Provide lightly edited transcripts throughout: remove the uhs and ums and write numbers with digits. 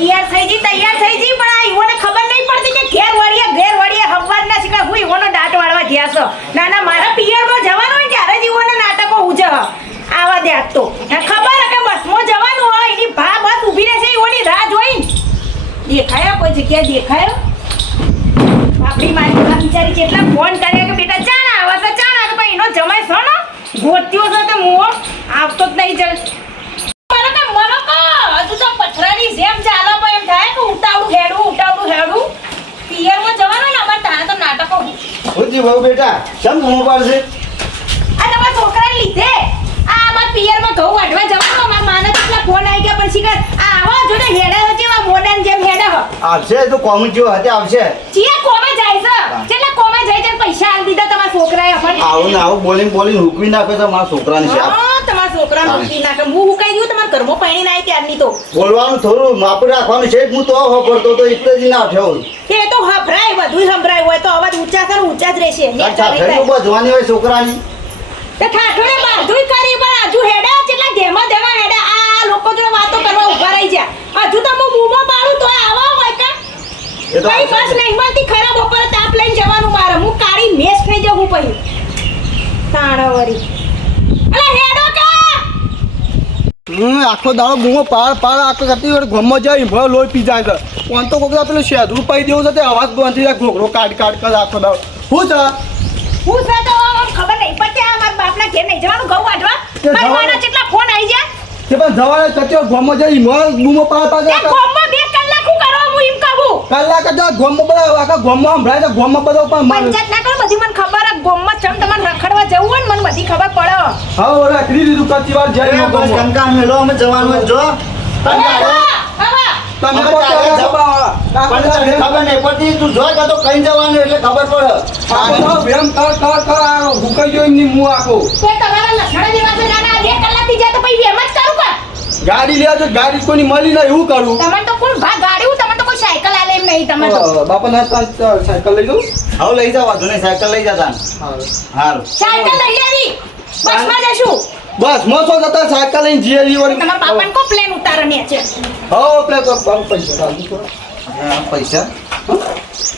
તૈયાર થઈ જી પણ આ ઈવોને ખબર નહીં પડતી કે ઘેર વળીએ હવારના શીખા હું ઈવોનો દાંત વાળવા ગયા છો ના મારા પિયરમાં જવાનું હોય ત્યારે જ ઈવોને નાટકો ઉજવ આવા દે તો ખબર કે બસમાં જવાનું હોય એની ભા બસ ઊભી રહેશે ઈવોની રાહ જોઈને દેખાયો કોઈ જગ્યાએ દેખાયો આપણી મારી બિચારી કેટલા ફોન કર્યા કે બેટા ચાણા આવે તો ચાણા કે ભાઈ એનો જમાઈ છો ને ગોત્યો છે તો મુઓ આવતો જ નહીં જલ હજુ તો પથરાની જેમ ચાલો પણ એમ થાય કે ઉતાવળું હેડું પિયરમાં જવાનું ને અમારે તારે તો નાટકો હોજી બહુ બેટા કેમ મોં પાડશે આ તમારા છોકરાને લીધે આ અમારા પિયરમાં ઘઉં વાઢવા જવાનું અમારા માને કેટલા ફોન આવી ગયા પણ શીખર આ આવા જો ને હેડા છે એવા મોડાની જેમ હેડા આવશે તો કોમ જેવો હતે આવશે ચિયા કોમે જાય છે જેટલા કોમે જાય છે પૈસા આલી દીધા તમારા છોકરાએ આપણને આવું બોલીને હુકવી નાખે તો મારા છોકરાને છે તમારા છોકરાને હુકવી નાખે હું હુકાઈ ગયું તમારા ઘરમાં પાણી ના આવી ત્યારની તો બોલવાનું થોડું માપ રાખવાનું છે હું તો વાપરતો તો એટલે જ ના થયો કે તો હભરાય બધું સંભળાય હોય તો અવાજ ઊંચા કરે ઊંચા જ રહેશે બધવાની હોય છોકરાની તે ઠાઠોને બાધુઈ કરી પણ હજુ હેડા કેટલા ધેમા હેડા આ લોકો જોડે વાતો કરવા ઊભા રહી ગયા હજુ તો હું બૂમો પાડું તો આવા હોય કા કઈ બસ નહીં મળતી ખરાબ ઉપર તાપ લઈને જવાનું મારે હું કાળી મેસ થઈ જાઉં પછી તાણવરી અલે હેડો કા આખો દાડો બૂમો પાડ આખો કરતી વાર ગમમાં જાય ભલે લોહી પી જાય કોણ તો કોકરા પેલું શેધરું પાઈ દેવું છે તે અવાજ બંધ થઈ જાય ઘોઘરો કાઢ કરે આખો દાડો શું છે હું છે તો ખબર નહીં પડતી આ મારા બાપના ઘેર નહીં જવાનું ઘઉં વાઢવા મારી માના કેટલા ફોન આવી જાય તે પણ જવાય કચ્યો ગમમાં જાય બૂમો પાડ એ ગોમમાં 2 કલાક હું કરવા હું એમ કહું કલાક જ ગમમાં બધા આખા ગમમાં સંભળાય છે ગમમાં બધો પણ પંચાયત ના કરો બધી મને ખબર હે ગોમમાં ચમ તમારે રખડવા જવું હોય ને મને બધી ખબર પડે હા ઓલા કરી દીધું કચ્છી વાર જાય બસ કંકા મેલો અમે જવાનું હોય જો તમે ખબર નહીં પડતી તું જો તો કઈ જવાનું એટલે ખબર પડે વેમ કર ભૂકાઈ ગયો એમની મું આખો તે તમારા લખણા જેવા છે નાના 2 કલાક થી જાય તો પછી વેમ જ કરું કા ગાડી લેવા તો ગાડી કોની મળી ના એવું કરું તમને તો કોણ ભાગ ગાડી તમને તો કોઈ સાયકલ આલે એમ નહીં તમે તો બાપા ના સાયકલ લઈ જાઉં હવે લઈ જાવ વાંધો નહીં સાયકલ લઈ જતા હારું સાયકલ લઈ લેવી બસમાં જશું બસ મોસો જતા સાયકલ લઈને જીએલી વળી તમારા બાપાને કો પ્લેન ઉતારવાની છે હો પ્લે તો પૈસા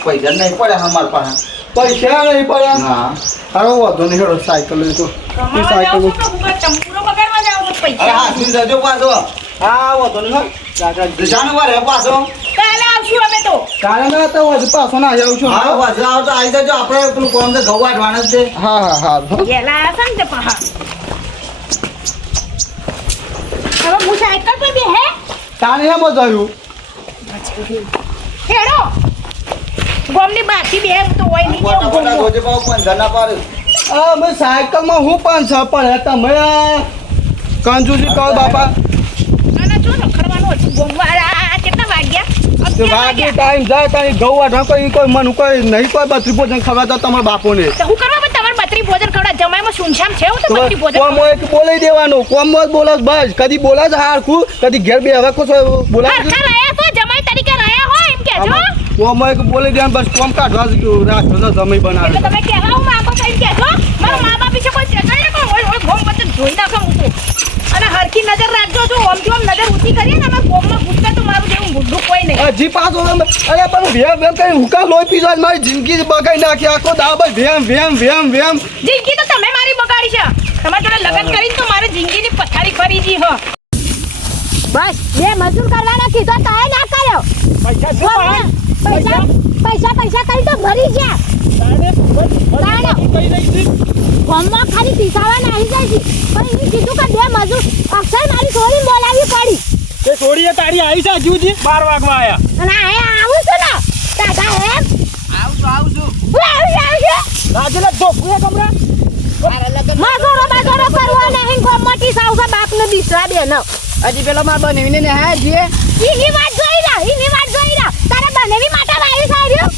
પૈસા નહીં પડે અમાર પાસે પૈસા નહીં પડ્યા હા હારો વાંધો નહીં હેડો સાયકલ લઈ તો સાયકલ ચંપુરો બગાડવા જાવ તો પૈસા હા તું જજો પાછો હા વાંધો નહીં જાનું વાર પાછો કાલે આવશું અમે તો કાલે ના તો હજુ પાછો ના જાઉં છું હા પાછો આવ તો આવી જજો આપણે પેલું કોમ તો ઘઉં વાટવાના જ છે હા ગેલા સમજે પહા હવે હું સાયકલ પર બે હે તાણે એમ જ આવ્યું હેડો ગોમની બાકી બે તો હોય નહીં ફોટા ફોટા જોજે પાવ પણ ધના પાડે મેં સાયકલમાં હું પણ છ પણ તમે કંજુજી કહો બાપા ના જો રખડવાનું હતું ગોમવાળા કેટલા વાગ્યા વાગે ટાઈમ જાય કાંઈ ઘઉં વાઢવા કોઈ મન કોઈ નહીં કોઈ બત્રી ભોજન ખવડાવતા તમારા બાપોને તો હું કરવા પણ તમારે બત્રી ભોજન ખવડા જમાઈમાં સુનશામ છે હું તો બત્રી ભોજન કોમ એક બોલાઈ દેવાનું કોમ જ બોલો બસ કદી બોલા જ હારખું કદી ઘેર બે હવે કોઈ બોલા હરખા રહ્યા તો જમાઈ તરીકે રહ્યા હોય એમ કહેજો કોમ એક બોલાઈ દેવાનું બસ કોમ કાઢવા જ રાખો જમાઈ બનાવે એટલે તમે કહેવા હું માંગો છો એમ કહેજો મારા મા બાપ વિશે કોઈ ચેતવણી ના હોય ગોમ વચ્ચે જોઈ નાખો હું તો અને હરખી નજર રાખજો જો ઓમ જો નજર ઊંચી કરીએ ને અમારા ગોમમાં ઘૂસતા તો મારું જેવું ગુડ્ડું કોઈ નહીં હજી પાછો અરે પણ વેમ કઈ હુકા લોહી પીવા મારી જિંદગી બગાડી નાખી આખો દાવ ભાઈ વેમ જિંદગી તો તમે મારી બગાડી છે તમારે જોડે લગ્ન કરીને તો મારી જિંદગીની પથારી ફરી જી હો બસ બે મજૂર કરવાના કીધો તો એ ના કર્યો પૈસા કરી તો ભરી ગયા ગોમમાં ખાલી પીસાવા નાહી જાય છે પણ એને કીધું કે બે મજૂર અક્ષર મારી છોડીને બોલાવી પડી તે છોડીએ તારી આવી છે હજુજી 12 વાગવા આયા અને આ આવું છું ને દાદા એમ આવું છું રાજલા ધોકુએ કમરા માગોરો કરવા નહીં ગોમમાંથી સાવસા બાપનો દીસરા બેનો હજી પેલો માર બનેવીને ને હા જીએ એની વાત જોઈ રા તારે બનેવી માટે વાયુ સાર્યો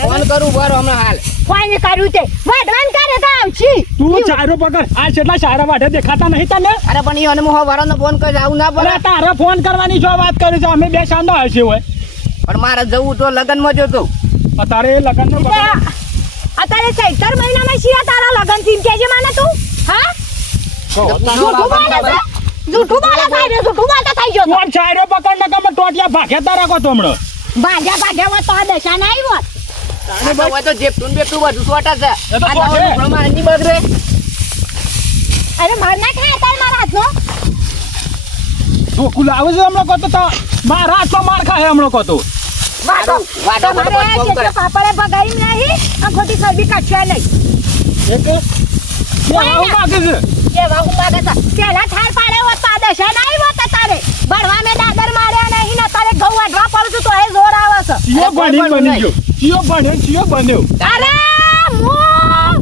ફોન કરું બરો હમણાં હાલ કોઈને કર્યું તે વાડવાન કરે તો આવશી તું ચારો પકડ આ કેટલા સારા વાઢે દેખાતા નહીં તને અરે પણ ઈ અને હું વરાનો ફોન કરી આવું ના પડે અરે તારે ફોન કરવાની જો વાત કરી છે અમે બે સાંધો આવશે હોય પણ મારે જવું તો લગનમાં જોતો તારે લગન નો અત્યારે ચૈતર મહિનામાં શિયા તારા લગન થી કેજે માને તું હા જૂઠું બોલે છે જૂઠું બોલે છે થઈ ગયો તું આમ ચાયરો પકડ નકામાં ટોટિયા ભાગ્યા તારા કો તો હમણાં. ભાગ્યા હોય તો આ દશા ના આવી હોત. તાણે બહુ હોય તો જેપટું ને બેપટું બધું સોટા છે. એ તો આ સોટે. દાવો લુગડો મારે નહીં બગડે. અરે માર ના ખાય તાર મારા હાથનો ધોકું લાવે છે હમણાં કો તો મારા હાથમાં માર ખાય હમણાં કો તો. વાટો વાટો તમારે બધો આ બંધ કરે. કેટલો પાપડે ભગાઈ નહીં આ ખોટી સરબી કાઢ્યા નહીં એક કે આવું માગે છે. એ વાહુ માગે છે પેલા ઠાર પાડે હોત તો આ દશા ના આવી હોત તારે ભણવા મેં દાદર માર્યા નહીં ને તારે ઘઉં વાઢવા પડું છું તો એ જોર આવે છે ચિયો કોઈ બની પણ બની નહીં. ગયો. ચિયો બન્યો ચિયો બન્યો. અરે હું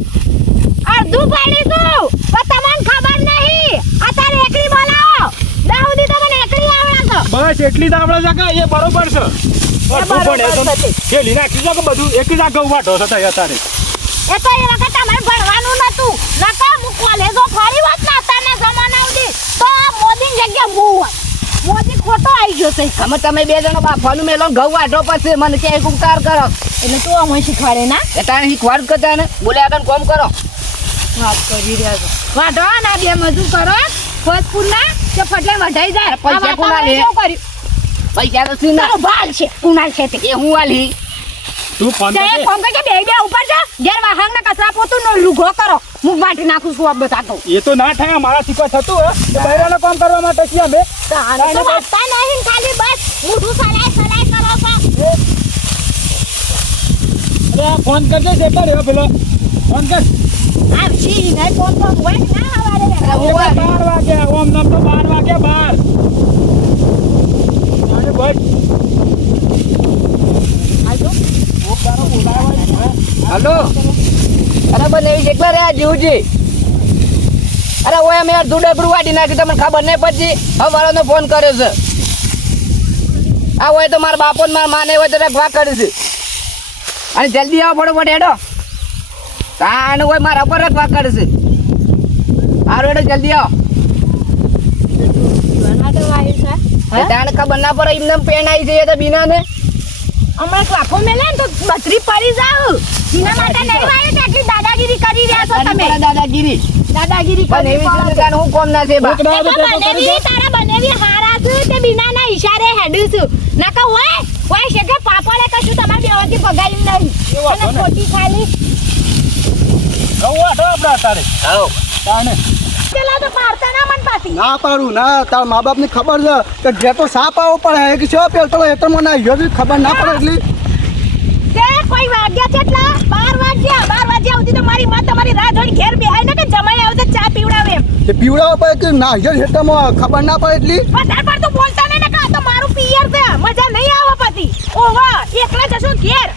અડધું પાડી છું પણ તમને ખબર નહીં અત્યારે એકલી બોલાવો દાઉદી તમને એકલી આવડે છે બસ એટલી જ આવડે છે કે એ બરોબર છે. અડધું બરોબર પણ એ તો છે. ખેલી નાખ્યું છે કે બધું એક જ આ ઘઉં વાટો છે તઈ અત્યારે. એ તો એ વખત તમારે ભણવાનું નતું નકા હું કોલેજો ફરી વાત ના અત્યારના જમાના સુધી તો મોદીની જગ્યા હું હોત મોદી ખોટો આવી ગયો છે અમે તમે બે જણો બાફાનું મેલો ને ઘઉં વાઢો પછી મને કે એક ઉપકાર કરો. એટલે તું અમને શીખવાડે ના એ તાણે શીખવાડ કરતા ને બોલે આગળ કોમ કરો. વાત કરી રહ્યા છો વાઢો ના બે મજૂર કરો ફોજપુરના કે ફટલે વઢાઈ જાય અરે પૈસા આ કોના લે? વાતાવરણ કેવું કર્યું પૈસા તો સીના તારો ભાલ છે કુનાલ છે તે એ હું આલી. તું ફોન તે કરજે. કોમ કે બે બે ઉપર જા ઘેર વાહન ના કચરા પોતું નો લુગો કરો મુખ વાટી નાખું છું આ બતાતો એ તો ના થાય મારા શીખવા થતું હે બૈરાનો કામ કરવા માટે છીએ અમે. તારે તો વાગતા નહીં ખાલી બસ મોઢું સલાય સલાય કરો છો અરે ફોન કરજે સેટર એવો પેલો ફોન કર. આ છી નહીં કોમ તો હોય ના હવારે અરે હું આ- 12 વાગ્યા ઓમ નામ તો 12 વાગ્યા 12. અરે ભાઈ હલો અરે બને એવી એકલા રહ્યા જીવજી. અરે ઓય અમે યાર ધૂળેપડું વાટી નાખ્યું તમને ખબર નહીં પછી હવે વાળાનો ફોન કર્યો છે. આ હોય તો મારા બાપો ને મારા માને હોય તો રખવા કરે છે અને જલ્દી આવો ફટોફટ હેડો. તાને હોય મારા ઉપર રખવા કરે છે. હારું હેડો જલ્દી આવો. તાને ખબર ના પડે એમને પેન આવી જઈએ તો બીના ને હમણાં લાફો મેલે ને તો બત્રી પડી જાવ એના માટે નહીં વાયો કે આટલી દાદાગીરી કરી રહ્યા છો તમે દાદાગીરી દાદાગીરી પણ કરી એવી રીતે હું કોમ ના છે બા. બનેવી તારા બનેવી હારા છું તે બિનાના ઈશારે હેડું છું નકા હોય છે કે પાપડે કશું તમારે બેવાથી પગાયું નહીં અને ખોટી ખાલી ઘઉં વાટો આપણે અત્યારે. આવો તાને પેલા તો પાડતા ના મન પાછી ના પાડું ના તારા મા બાપને ખબર છે કે ઘેર તો સાપ આવો પડે કે છે પેલો એતરમાં ના યો ખબર ના પડે એટલી તે કોઈ વાગ્યા છે એટલા 12 વાગ્યા સુધી તો મારી માં તમારી રાહ જોઈને ઘેર બેહાય ને કે જમાઈ આવે તો ચા પીવડાવે એમ એ પીવડાવવા પડે કે ના યો હેતરમાં ખબર ના પડે એટલી વધારે પડતું બોલતા નહીં ને કે આ તો મારું પિયર છે મજા નહીં આવે પછી ઓહો એકલા જશો ઘેર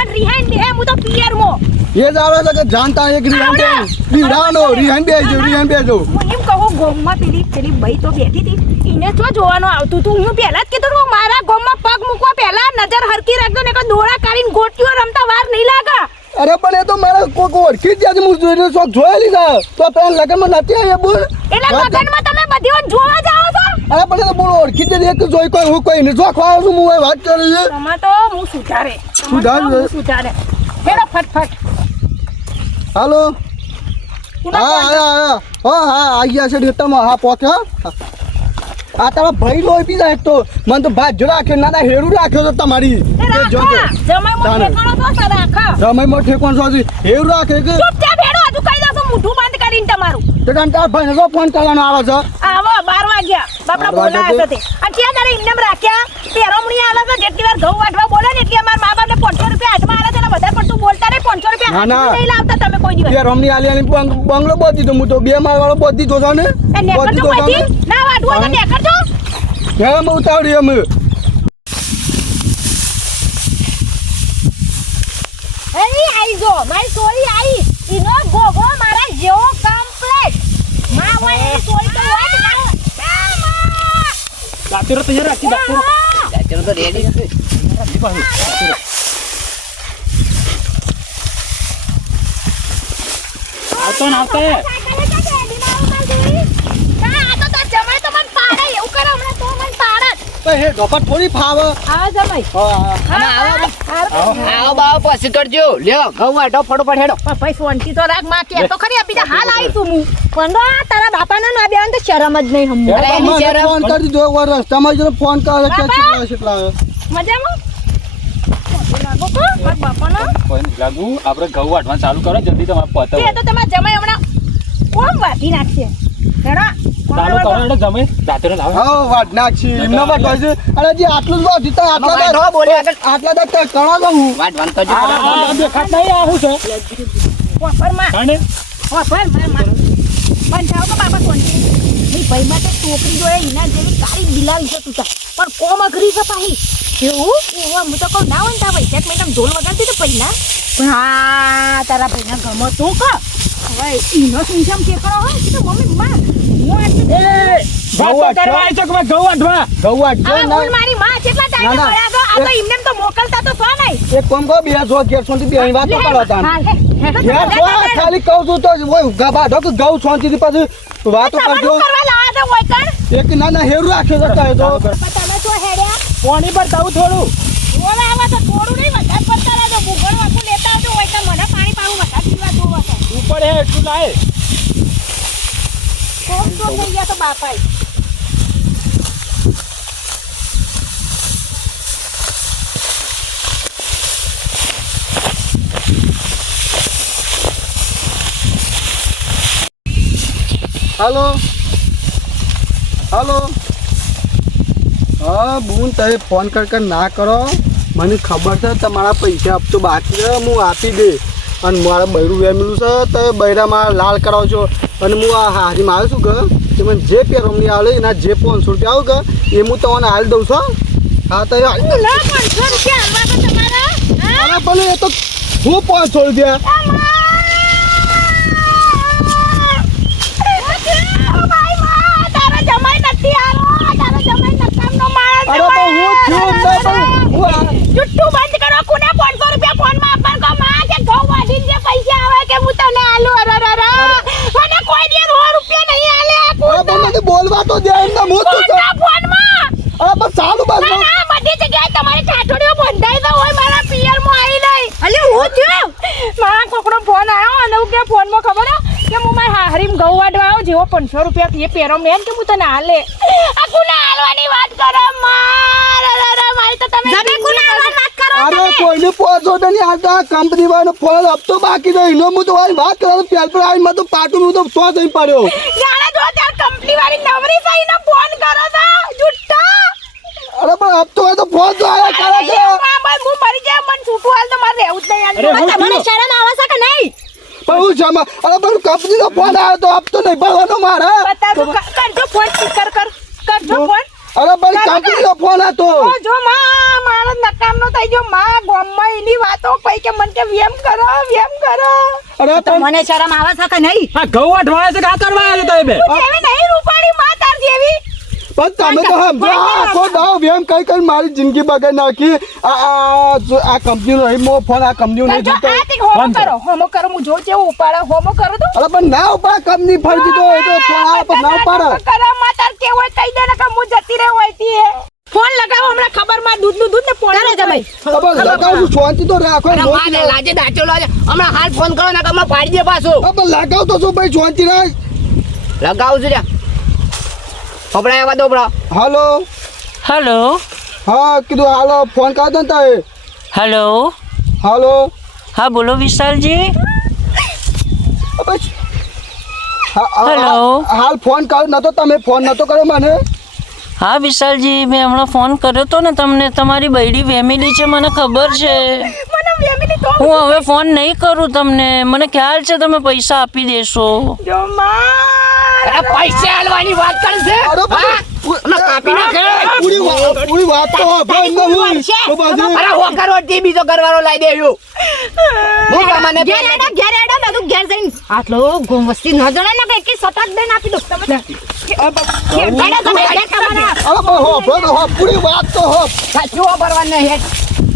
અને રિહાઈન બે હું તો પિયર મો એ જ આવે છે કે જાણતા એક રિહાન બે પીવડાવવાનો રિહાન બે જો રિહાન બે જો હું એમ કહું ગોમમાં પેલી બઈ તો બેઠી હતી એને તો જોવાનું આવતું હતું હું પહેલા જ કીધું હું મારા ગોમમાં પગ મૂકવા પહેલા નજર હરકી રાખજો ને કે દોડા કાઢીને ગોટીઓ રમતા વાર નહીં લાગે અરે પણ એ તો મારા કોક ઓળખી જ જ્યાંથી હું જોઈ શોખ જોયેલી છે તો પેલા લગનમાં નથી આવ્યા બોલ એટલે લગનમાં તમે બધી વાત જોવા જાઓ છો અરે પણ એ તો બોલ ઓળખી જ એક જોઈ કોઈ હું કોઈ ને જો ખવાયો છું હું વાત કરી છે તમે તો હું સુધારે સુધારે હેડો ફટફટ હાલો હા હા આવી ગયા છે ડેટામાં હા પોકે હા આ તારા ભાઈ લોહી પી જાય એક તો મને તો ભાત જો રાખ્યો ના હેરું રાખ્યો તો તમારી સમયમાં ઠેકોણ છો હેરું રાખે કે ચૂપચાપ હેડો હજુ કહી દઉં છું મોઢું બંધ કરીને તમારું તો તારા ભાઈને તો ફોન કરવાનો આવે છે આવો 12 વાગ્યા બાપડા 12 બોલાયા વાગ્યા છે તે અને ત્યાં તારે ઇન્ડમ રાખ્યા પેરોમણી આવે છે જેટલી વાર ઘઉં વાટવા બોલે ને એટલી અમાર મા બાપને 500 રૂપિયા હાથમાં આલે છે ને વધારે પડતું બોલતા નહીં 500 રૂપિયા ના, ના. હાથમાં નહીં લાવતા તમે કોઈ દિવસ બે રમણી આલી બંગલો બોધી તો હું તો 2 માળ વાળો બોધી તો ને એ નેકરજો પછી ના વાટવા તો નેકરજો કેમ ઉતાવળી અમે અરે આઈ જો મારી સોરી આઈ ઈનો ગોગો મારા જેવો કમ્પ્લીટ માં હોય એની સોરી તો હોય જ ના દાંતેરો તૈયાર રાખી દાંતેરો. ચાચરો તો રેડી છે. આવતો ને આવતો એ. ના આ તો તાર જમાઈ તો મન પાડે એવું કરે હમણાં તો મન પાડે તો હે ગપટ થોડી ફાવે આવા જમાઈ અને આવો બાવો પછી કરજો લ્યો ઘઉં વાટો ફટોફટ હેડો ભાઈ ફોનથી તો રાખ માં કે તો ખરી આપી દે હાલ આવી તું હું પણ તારા બાપાને ના બેન તો શરમ જ નહીં હમ અરે એની મને શરમ. ફોન કરી દો એકવાર રસ્તામાં જઈને ફોન કરે કે બાપા! કેટલા મજામાં લાગો કો મારા બાપાનો લાગુ આપણે ઘઉં વાટવાનું ચાલુ કરો જલ્દી તમારે પતાવો તે તો તમારા જમાઈ હમણાં કોમ વાટી નાખશે હેડા ચાલુ કરો એટલે જમે દાંતરે લાવો હા વાટ નાખી એમને વાટવા છે અને હજી આટલું જ વાટ જીતા વાટો, આટલા બોલે આગળ. આટલા દત્તા કણા તો હું વાટવાનું તો જો આ દેખાત નહીં આ શું છે વાપર માં કાંડે વાપર માં પણ જાવ તો બાપા કોણ ની ભાઈ માટે છોકરી જોડે એના જેવી કાળી બિલાલ છે તું પણ કોમ અઘરી છે પાહી કેવું ઓવા હું તો કહું ના હોય ને તા ભાઈ એક મિનિટ ઢોલ વગાડતી તો પહેલા પણ હા તારા ભાઈના ગમો તું કો હવે ઈનો સુંસમ કે કરો હોય તો મમ્મી માં હું ઘઉં કરવા આવ્યો છો કે ભાઈ ઘઉં વાટવા ઘઉં વાટ હવે હું મારી માં કેટલા ટાઈમે ના, ના. પડ્યા તો આ તો એમને તો મોકલતા તો છો નહીં એક કોમ કહો 200 બે વાત તો કરો તાન હાલ હે યાર જો આ ખાલી કહું છું તો ઓય ગબા ઢોક ઘઉં છોંચીથી પછી વાતો કરજો કરવા લાવા દે હોય કણ એક નાના હેરું રાખ્યો જતા હોય તો પણ તમે તો હેડ્યા પાણી પર દઉં થોડું ઓલા આવા તો થોડું નહીં વધારે પડતા રહેજો ભૂગોળ વાકું લેતા આવજો હોય કે મને પાણી પાવું વધારે પીવા જોવા તો ઉપર હે એટલું લાય કોમ તો થઈ ગયા તો બાપાઈ હાલો હાલો હા બુન તમે ફોન કર ના કરો મને ખબર છે તમારા પૈસા આપતો બાકી છે હું આપી દે અને મારા બૈરું વેમેલું છે તો બૈરા મારા લાલ કરાવો છો અને હું આ હારીમાં આવ્યો છું કે મને જે પેરોમની આવે એના જે 500 રૂપિયા આવે કે એ હું તમને હાલ દઉં છું હા તો હાલ દઉં. લા 500 રૂપિયા આલવા તો તમારા હા? અરે ભલે એ તો હું 500 રૂપિયા ભાઈ માં તારા જમાઈ નથી આરો તારા જમાઈ નકામનો માણસ અરે પણ હું થયું તો પણ હું આ- જુઠ્ઠું બંધ કરો કોને 500 રૂપિયા ફોનમાં આપણ કો માં કે ઘઉં વાઢીને જે પૈસા આવે કે હું તને આલુ મને કોઈ દે 100 રૂપિયા નહીં આલે અરે પણ મને બોલવા તો દે એમને હું તો કોના ફોનમાં અરે પણ સારું બસ ના ના બધી જગ્યાએ તમારી ઠાઠોડીઓ બંધાઈ તો હોય મારા પિયરમાં આવી નહીં અલે હું થયો મારા કોકનો ફોન આવ્યો અને હું કે ફોનમાં ખબર હે કે હું મારા હારીમ ઘઉં વાડવા આવ્યો જેવો 500 રૂપિયા એ પેરો મેન કે હું તને હાલે આ કુના હાલવાની વાત કરો મારી તો તમે જમે કુના હાલવાની વાત કરો અરે કોઈને પહોંચો તો નહીં આ કંપની વાળો ફોન આપતો બાકી તો એનો હું તો વાળી વાત કરું પેલ પર આવીને મેં તો પાટું હું તો સો જઈ પડ્યો જાણે જો ત્યારે કંપની વાળી નવરી સાઈને ફોન કરો તો જુઠ્ઠા અરે પણ આપતો હોય તો ફોન તો આયા કરે છે હું મરી જાય મને છૂટું હાલ તો મારે રહેવું જ નહીં અરે હું તમને થયું? શરમ આવે છે કે નહીં પણ હું જમા અરે પણ કંપનીનો ફોન આવ્યો તો આપતો નહીં ભરવાનો મારે બતા તું કરજો ફોન સ્પીકર કરજો ફોન અરે પણ કંપનીનો ફોન હતો ઓ જો માં મારો નકામનો થઈ ગયો માં ગોમમાં એની વાતો પઈ કે મને કે વેમ કરો અરે પણ મને શરમ આવે છે કે નહીં આ ઘઉં વાટવા આવ્યો છે કે આ કરવા આવ્યો તો એ બે એવી નહીં રૂપાળી માં તાર જેવી પણ તમે તો સમજો આખો દાવ વેમ કઈ કઈ મારી જિંદગી બગાડી નાખી આ કંપનીનો નહીં મો ફોન આ કંપનીનો નહીં જો જીતો આ તે હોમો કરો હું જોઉં છું ઉપાડો હોમો કરો તો અરે પણ ના ઉપા કંપની ફરજી તો એ તો ફોન આવે પણ ના ઉપાડે કરો માં તાર કેવો કહી દે ને કે હું જતી રહે હોય તી ફોન લગાવો હમણાં ખબર માં દૂધનું દૂધ ને પોણી જમાઈ ખબર લગાવું છું શાંતિ તો રાખો અરે માં ને લાજે દાચો લાજે હમણાં હાલ ફોન કરો ને કે હમણાં પાડી દે પાછું પણ લગાવ તો છું ભાઈ શાંતિ રાખ લગાવું છું લ્યા હમણાં એવા દોબડા હાલો હેલો હા કીધું હાલો ફોન કાઢ ને તારે હેલો હાલો હા બોલો વિશાલજી અબે હેલો. હાલ ફોન કાઢ નતો તમે ફોન નતો કર્યો મને હા વિશાલજી મેં હમણાં ફોન કર્યો તો ને તમને તમારી બૈડી ફેમિલી છે મને ખબર છે મને ફેમિલી તો હું હવે ફોન નહીં કરું તમને મને ખ્યાલ છે તમે પૈસા આપી દેશો જો માં અરે પૈસા આલવાની વાત કરશે અરે હા? હમણાં કાપી નાખે પૂરી વાત તો ભાઈ ન હું તો બાજુ અરે હોકર વટી બીજો કરવાનો લાઈ દેયો હું તમને ઘેર એડો ને તું ઘેર જઈને આટલો ગોમસ્તી ન જણે ને કે એકી સટાક દઈને આપી દો તમે ઘેર તમે ઘેર તમારા અરે પણ હો બ્રો હો પૂરી વાત તો હો સાચું ભરવાને હેડ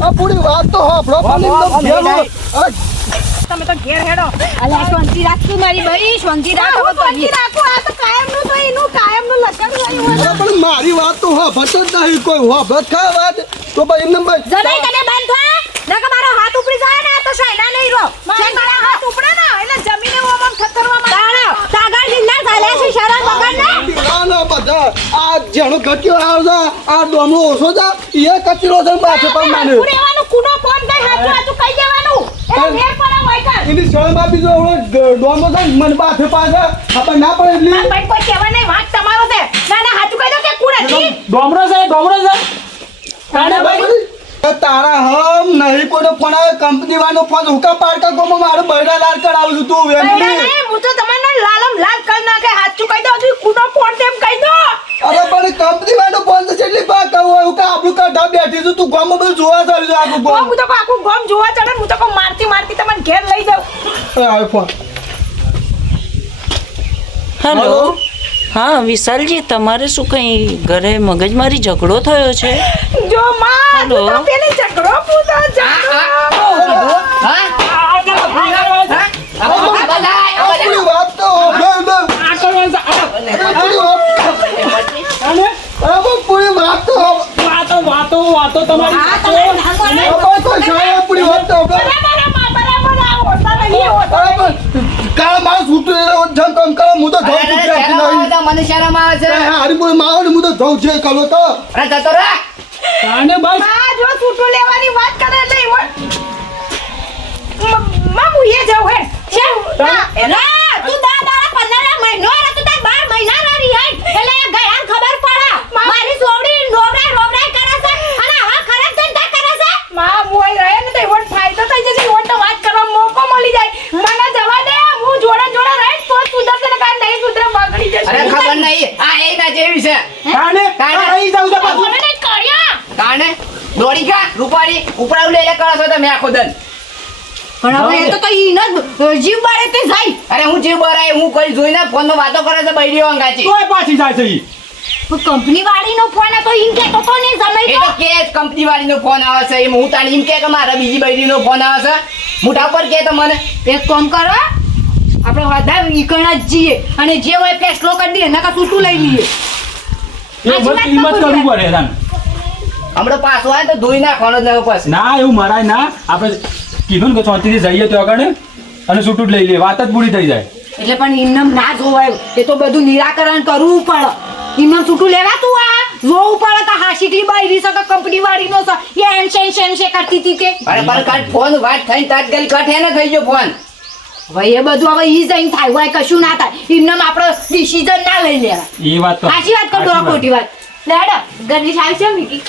આ પૂરી વાત તો હો બ્રો પણ એકદમ ઘેર હો. અરે તમે તો ઘેર હેડો અલ્યા શાંતિ રાખતું મારી ભાઈ શાંતિ રાખો શાંતિ રાખો આ તો કાયમનું તો એનું કાયમનું લખન વાળી અરે પણ મારી વાત તો વાપરતો જ નહીં કોઈ વાપરત ખા વાત તો ભાઈ એમને ભાઈ જમાઈ તને બંધ થા નકર મારો હાથ ઉપડી જાય ને તો સાયના નહીં રહો મારા હાથ ઉપડે ને એટલે જમીને ઓમ થતરવા તાળો તાગર દિલના ચાલે છે શરમ વગર ને ના બધા આ જેનો ઘટ્યો આવે છે આ ડોમનો ઓછો છે એ કચરો છે પાછો પણ માને રહેવાનું કુનો ફોન દઈ હાચું હાચું કહી દેવાનું એ ફેર પડે હોય કર એની શરમ આપી જો ડોમનો છે મને બાથે પાછા ખબર ના પડે એટલી ભાઈ કોઈ કહેવાય નહીં વાત તમારો છે ના ના હાચું કહી દો કે કુણ હતી ડોમરો છે કાને ભાઈ તારા હમ નહીં કોઈનો ફોન આવે કંપની વાળો ફોન હુકા પાડકા ગોમાં મારું બૈરા લાલ કરાવું છું તું વેમલી નહીં હું તો તમને લાલમ લાલ કરી નાખે હાચું કહી દો તું કુનો ફોન તેમ કહી દો અરે પણ કંપની વાળો ફોન તો કેટલી બા કહું હું કે આપણું કાઢા બેઠી છું તું ગોમાં બધું જોવા ચાલ્યું છે આખું ગોમ હું તો કહું આખું ગોમ જોવા ચડે હું તો કહું મારતી મારતી તમને ઘેર લઈ જાઉં આવે ફોન હેલો હા વિશાલજી તમારે શું કંઈ ઘરે મગજમારી ઝઘડો થયો છે જો માં તું તો હેલો. પેલી ઝઘડો પૂછો ઝઘડો આપણી વાત તો આપણી પૂરી વાત તો વાતો તમારી કોઈ સાહેબ આપણી વાત તો બરાબર આ હોતા નહીં હોતા નહીં. કાળ મારો છૂટું જમ કમ કરો હું તો જાઉં છું ત્યાંથી નહીં. મને શરમ આવે છે હારી બોલ મારો ને હું તો જાઉં છે કરો તો અરે જતો રે કાને ભાઈ માં જો છૂટું લેવાની વાત કરે એટલે માં હું એ જાઉં હે ના તું 10 મહિનો રે તું તાર 12 મહિના ના રહી હે એટલે ગયા ખબર પડે મારી સોવડી રોબરાય કરે છે અને હવે ખરાબ ધંધા કરે છે માં મોય રહે ને તો એવો ફાયદો થઈ જશે એવો તો વાત કરવા મોકો મળી જાય મને જવા દે હું જોડે રહે તો સુધરશે ને કાંઈ નહીં સુધરે બગડી જશે અરે ખબર નહીં આ એના જેવી છે કાને અહીં જાવ છે પાછું મને નહીં કર્યા કાને દોડી કા રૂપારી ઉપરાવ લે કરો છો તમે આખો દન પણ હવે એ તો ઈન જીવ બારે તે જાય અરે હું જે બરાય હું કોઈ જોઈને ફોનમાં વાતો કરે છે બૈરીઓ અંગાચી તોય પાછી જાય છે ઈ કંપની વાળીનો ફોન હતો ઈન કે તો નહીં એ જમાઈ તો કે કંપની વાળીનો ફોન આવે છે એમ હું તાણી એમ કે મારા બીજી બૈરીનો ફોન આવે છે મોઢા પર કે તમને એક કામ કરો આપણે વાદા ઈકણા જ જઈએ અને જે હોય ફેસલો કરી દઈએ નકા છૂટું લઈ લઈએ એ બસ કિંમત કરવું પડે તાન હમણાં પાછો આવે તો ધોઈ નાખવાનો જ પછી ના એવું મરાય ના આપણે કીધું ને કે ચોથી જઈએ તો આગળ અને છૂટું જ લઈ લે વાત જ પૂરી થઈ જાય એટલે પણ ઇનામ ના જોવાય એ તો બધું નિરાકરણ કરવું પડે ઇનામ છૂટું લેવાતું આ જોવું પડે તો હાસીકલી બાઈ શકે કંપની વાળીનો છે એ એમ કરતી હતી કે અરે પર કાટ ફોન વાત થઈને તાત્કાલિક કટ હે ને થઈ ગયો ફોન હવે એ બધું હવે ઈ જઈને થાય હોય કશું ના થાય ઇનામ આપણે ડિસિઝન ના લઈ લેવા એ વાત તો સાચી વાત કરતો ખોટી વાત લેડા ગણેશ આવી છે મિકી